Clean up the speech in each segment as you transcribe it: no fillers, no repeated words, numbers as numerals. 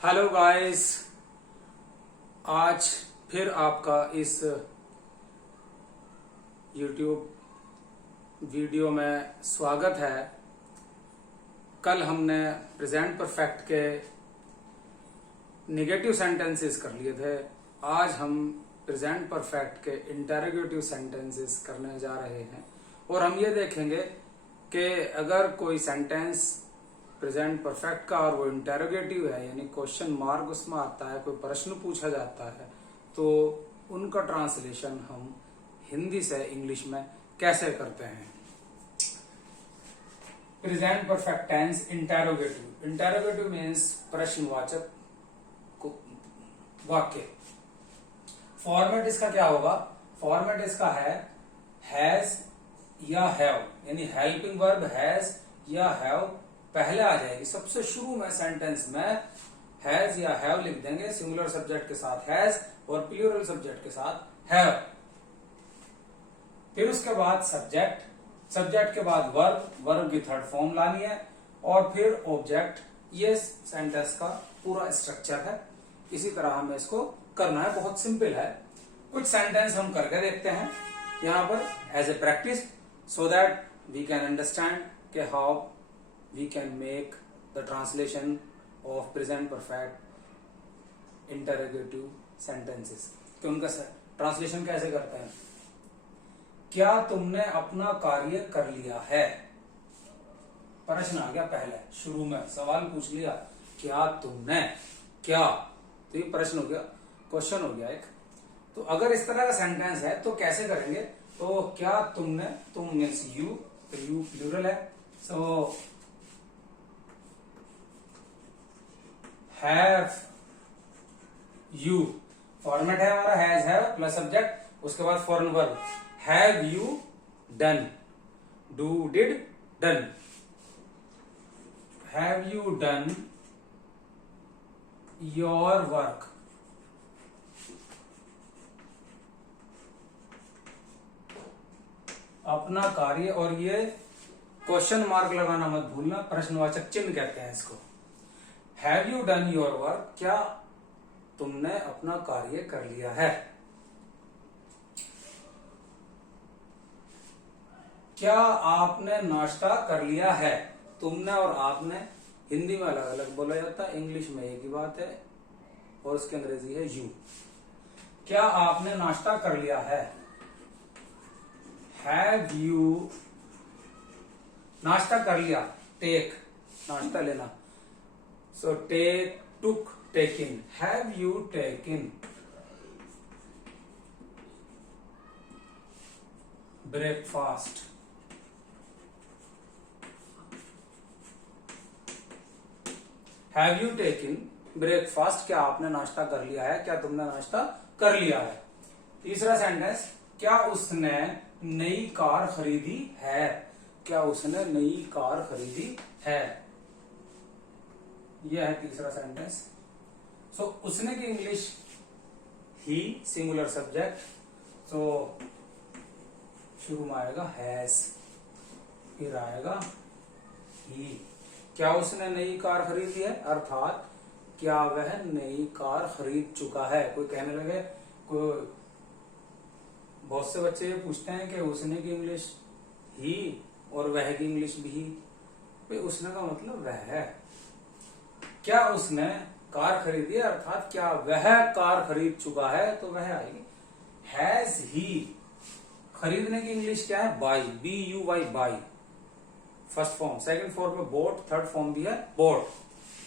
Hello guys, आज फिर आपका इस YouTube वीडियो में स्वागत है। कल हमने प्रेजेंट परफेक्ट के नेगेटिव सेंटेंसेस कर लिए थे। आज हम प्रेजेंट परफेक्ट के इंटेरोगेटिव सेंटेंसेस करने जा रहे हैं और हम ये देखेंगे कि अगर कोई सेंटेंस प्रेजेंट परफेक्ट का और वो इंटेरोगेटिव है, यानी क्वेश्चन मार्क उसमें आता है, कोई प्रश्न पूछा जाता है, तो उनका ट्रांसलेशन हम हिंदी से इंग्लिश में कैसे करते हैं। Present perfect tense interrogative. Interrogative means प्रश्नवाचक वाक्य। फॉर्मेट इसका क्या होगा? फॉर्मेट इसका है हैज या हैव, यानी हेल्पिंग वर्ब हैज या हैव पहले आ जाएगी। सबसे शुरू में सेंटेंस में हैज या हैव लिख देंगे, सिंगुलर सब्जेक्ट के साथ हैज और प्लूरल सब्जेक्ट के साथ हैव। फिर उसके बाद सब्जेक्ट, सब्जेक्ट के बाद वर्ब, वर्ब की थर्ड फॉर्म लानी है और फिर ऑब्जेक्ट। ये सेंटेंस का पूरा स्ट्रक्चर है। इसी तरह हमें इसको करना है, बहुत सिंपल है। कुछ सेंटेंस हम करके देखते हैं यहां पर as a practice, so that we can understand कि how we can make the translation of present perfect interrogative sentences। तो उनका ट्रांसलेशन कैसे करते हैं? क्या तुमने अपना कार्य कर लिया है? प्रश्न आ गया पहले, शुरू में सवाल पूछ लिया, क्या तुमने, क्या, तो ये प्रश्न हो गया, क्वेश्चन हो गया एक। तो अगर इस तरह का सेंटेंस है तो कैसे करेंगे? तो क्या तुमने, तुम मीन्स यू, तो यू प्लूरल है, सो हैव यू। फॉर्मेट है हमारा हैज हैव प्लस सब्जेक्ट, उसके बाद foreign verb. Have you done, do did done. Have you done your work? अपना कार्य, और ये क्वेश्चन मार्क लगाना मत भूलना, प्रश्नवाचक चिन्ह कहते हैं इसको। Have you done your work? क्या तुमने अपना कार्य कर लिया है? क्या आपने नाश्ता कर लिया है? तुमने और आपने हिंदी में अलग अलग बोला जाता है, इंग्लिश में एक ही बात है और उसकी अंग्रेजी है यू। क्या आपने नाश्ता कर लिया है? हैव यू नाश्ता कर लिया, टेक, नाश्ता लेना, so take, took, taken। have you taken breakfast? have you taken breakfast? क्या आपने नाश्ता कर लिया है? क्या तुमने नाश्ता कर लिया है? तीसरा सेंटेंस, क्या उसने नई कार खरीदी है? क्या उसने नई कार खरीदी है? यह है तीसरा सेंटेंस। सो उसने की इंग्लिश ही, सिंगुलर सब्जेक्ट, सो शुरू में आएगा हैज, फिर आएगा ही। क्या उसने नई कार खरीदी है, अर्थात क्या वह नई कार खरीद चुका है? कोई कहने लगे, कोई बहुत से बच्चे ये पूछते हैं कि उसने की इंग्लिश ही और वह की इंग्लिश भी। भाई उसने का मतलब वह है। क्या उसने कार खरीदी है, अर्थात क्या वह कार खरीद चुका है, तो वह आएगी हैज ही। खरीदने की इंग्लिश क्या है? Buy, B U Y, buy, first form. Second form में बोट, थर्ड फॉर्म भी है bought.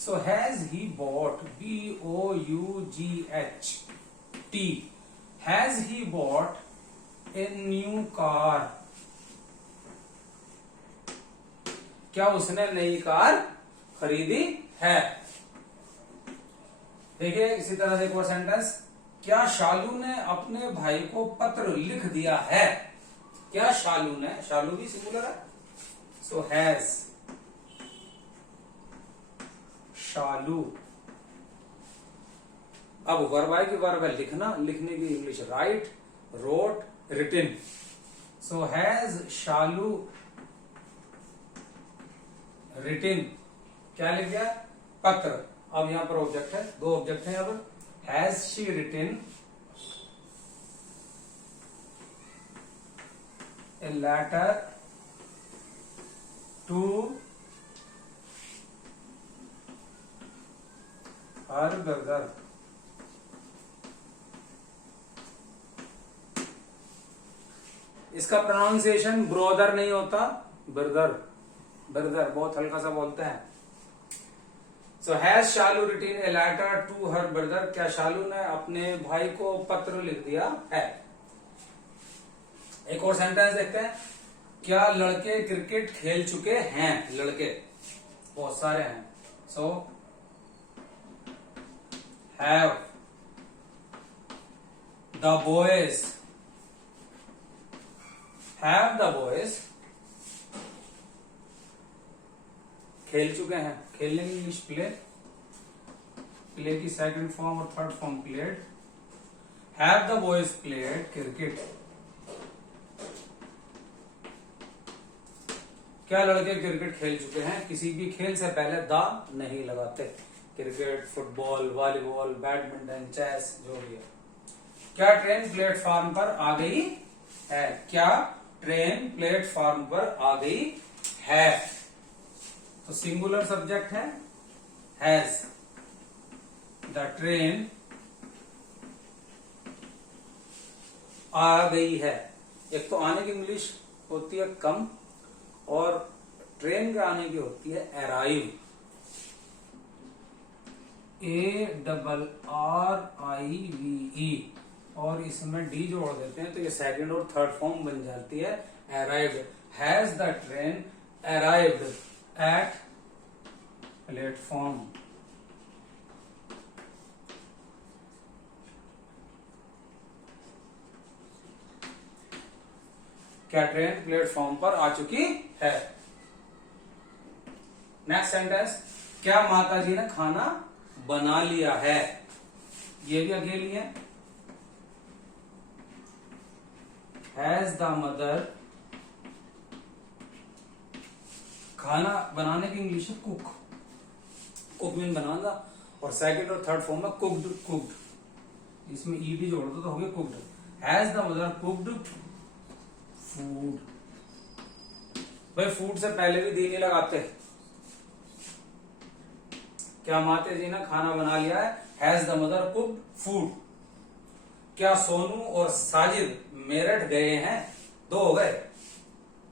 So has he bought, B O U G H T, has he bought a new car? क्या उसने नई कार खरीदी है? देखिए इसी तरह से एक और सेंटेंस, क्या शालू ने अपने भाई को पत्र लिख दिया है? क्या शालू ने, शालू भी सिंगुलर है, सो हैज शालू। अब वर्ब आएगी, वर्ब है लिखना, लिखने की English write, wrote, written. So has Shalu written, क्या लिख दिया? पत्र। अब यहाँ पर ऑब्जेक्ट है, दो ऑब्जेक्ट है यहाँ पर। Has she written a letter to her brother. इसका प्रोनाउंसिएशन ब्रोदर नहीं होता, ब्रदर। ब्रदर बहुत हल्का सा बोलते हैं। So has Shalu written a letter to her brother. क्या शालू ने अपने भाई को पत्र लिख दिया है। एक और सेंटेंस देखते हैं। क्या लड़के क्रिकेट खेल चुके हैं। लड़के बहुत सारे हैं। So have the boys, have the boys खेल चुके हैं। खेलने की इंग्लिश प्ले, प्ले की सेकंड फॉर्म और third form played. Have the boys played cricket. क्या लड़के क्रिकेट खेल चुके हैं। किसी भी खेल से पहले द नहीं लगाते। Cricket, football, volleyball, badminton, chess, जो भी है। क्या ट्रेन प्लेटफॉर्म पर आ गई है। क्या ट्रेन प्लेटफॉर्म पर आ गई है। तो सिंगुलर सब्जेक्ट है हैज। द ट्रेन आ गई है। एक तो आने की इंग्लिश होती है कम, और ट्रेन के आने की होती है अराइव। ARRIVE, और इसमें डी जोड़ देते हैं तो ये सेकंड और थर्ड फॉर्म बन जाती है arrived. Has the train arrived at platform. क्या ट्रेन प्लेटफॉर्म पर आ चुकी है। Next sentence. क्या माताजी ने खाना बना लिया है। ये भी अकेली है। हैज द मदर, खाना बनाने की इंग्लिश है कुक। कुक मीन बनाना, और सेकंड और थर्ड फॉर्म में कुक्ड, कुक्ड इसमें ईडी जोड़ दो तो हो गया cooked. Has the mother cooked food. भाई फूड से पहले भी दी नहीं लगाते। क्या माता जी ने खाना बना लिया है। Has the mother cooked food. क्या सोनू और साजिद मेरठ गए हैं। दो हो गए,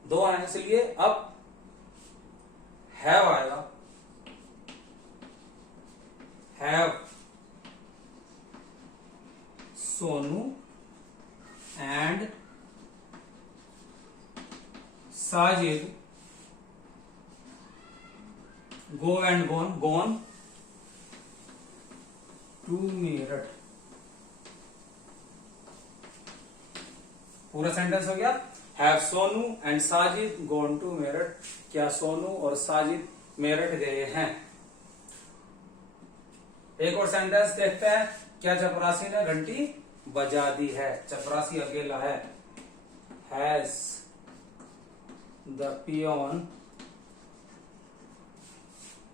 दो आने के लिए अब हैव आएगा। Have Sonu and Sajid go and gone, gone to Meerut. पूरा सेंटेंस हो गया। Have Sonu and Sajid gone to Meerut. क्या सोनू और साजिद मेरठ गए हैं। एक और सेंटेंस देखते हैं। क्या चपरासी ने घंटी बजा दी है। चपरासी अकेला है। हैज द पियोन,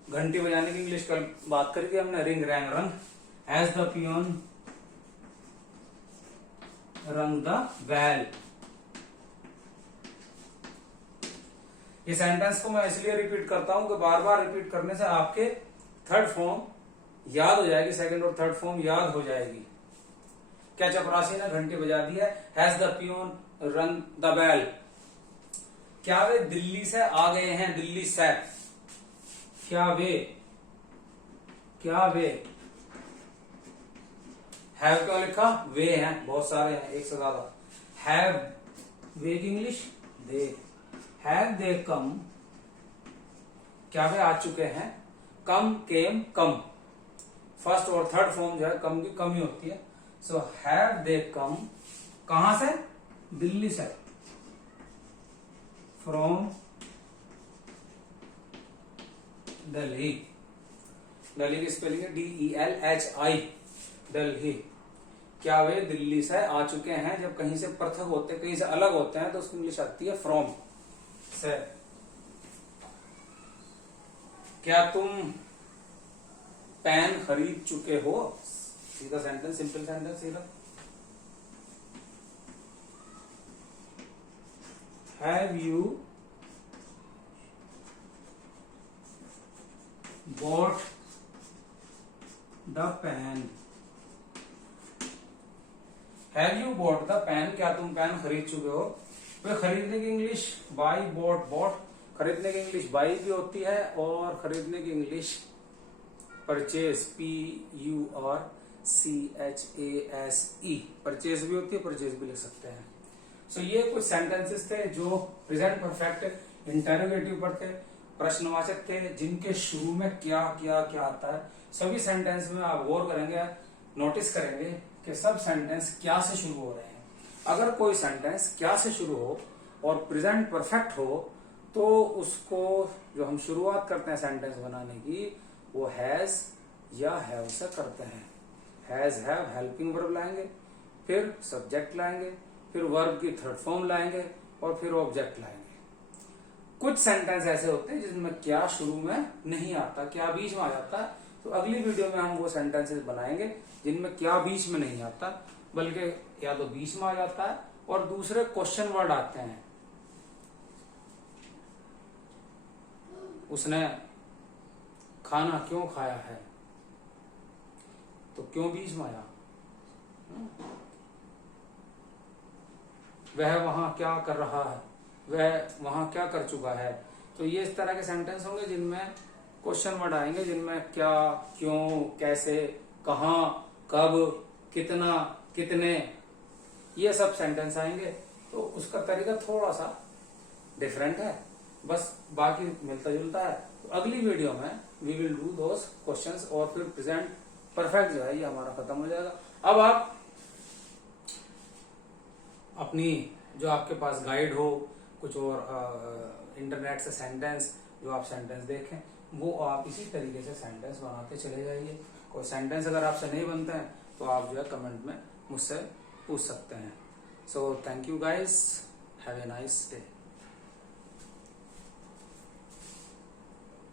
घंटी बजाने की इंग्लिश कल बात करी थी हमने, रिंग रैंग रंग। हैज द पियोन रंग द बेल। ये सेंटेंस को मैं इसलिए रिपीट करता हूं कि बार बार रिपीट करने से आपके थर्ड फॉर्म याद हो जाएगी, सेकंड और थर्ड फॉर्म याद हो जाएगी। क्या चपरासी ने घंटी बजा दी है। हैज द पियोन रंग द बेल। क्या वे दिल्ली से आ गए हैं। दिल्ली से। क्या वे हैव क्यों लिखा। वे हैं, बहुत सारे हैं, एक से ज्यादा। हैव वे की इंग्लिश दे। हैव दे कम, क्या वे आ चुके हैं। कम केम कम, फर्स्ट और थर्ड फॉर्म जो है कम की कम ही होती है। सो हैव दे कम, कहां से, दिल्ली से। फ्रॉम दिल्ली, दिल्ली की स्पेलिंग है DELHI, दिल्ली। क्या वे दिल्ली से आ चुके हैं। जब कहीं से पृथक होते हैं, कहीं से अलग होते हैं तो उसकी इंग्लिश आती है फ्रॉम से। क्या तुम पेन खरीद चुके हो, सीधा सेंटेंस, सिंपल सेंटेंस सीधा। Have you bought the pen, have you bought the pen, क्या तुम पेन खरीद चुके हो। तो खरीदने की इंग्लिश बाई, बॉट, बॉट खरीदने की इंग्लिश बाई भी होती है और खरीदने की इंग्लिश परचेज, PURCHASE, परचेज भी होती है, परचेज भी लिख सकते हैं। सो ये कुछ सेंटेंसेस थे जो प्रेजेंट परफेक्ट इंटरोगेटिव पर थे, प्रश्नवाचक थे, जिनके शुरू में क्या क्या क्या आता है। सभी सेंटेंस में आप गौर करेंगे, नोटिस करेंगे कि सब सेंटेंस क्या से शुरू हो रहे हैं। अगर कोई सेंटेंस क्या से शुरू हो और प्रेजेंट परफेक्ट हो तो उसको जो हम शुरुआत करते हैं सेंटेंस बनाने की, वो हैज या हैव से करते हैं। हैज, हैव हेल्पिंग वर्ब लाएंगे, फिर सब्जेक्ट लाएंगे, फिर वर्ब की थर्ड फॉर्म लाएंगे और फिर ऑब्जेक्ट लाएंगे। कुछ सेंटेंस ऐसे होते हैं जिसमें क्या शुरू में नहीं आता, क्या बीच में आ जाता है। तो अगली वीडियो में हम वो सेंटेंसेस बनाएंगे जिनमें क्या बीच में नहीं आता, बल्कि या तो बीच में आ जाता है और दूसरे क्वेश्चन वर्ड आते हैं। उसने खाना क्यों खाया है, तो क्यों बीच में आया। वह वहां क्या कर रहा है, वह वहां क्या कर चुका है। तो ये इस तरह के सेंटेंस होंगे जिनमें क्वेश्चन वर्ड आएंगे, जिनमें क्या, क्यों, कैसे, कहां, कब, कितना, कितने, ये सब सेंटेंस आएंगे। तो उसका तरीका थोड़ा सा डिफरेंट है, बस बाकी मिलता जुलता है। तो अगली वीडियो में we will do those questions और फिर प्रेजेंट परफेक्ट जो है ये हमारा खत्म हो जाएगा। अब आप अपनी जो आपके पास गाइड हो, कुछ और इंटरनेट से सेंटेंस जो आप सेंटेंस देखें, वो आप इसी तरीके से सेंटेंस बनाते चले जाइए। कोई सेंटेंस अगर आपसे नहीं बनते हैं तो आप जो है कमेंट में मुझसे पूछ सकते हैं। So thank you guys, have a nice day.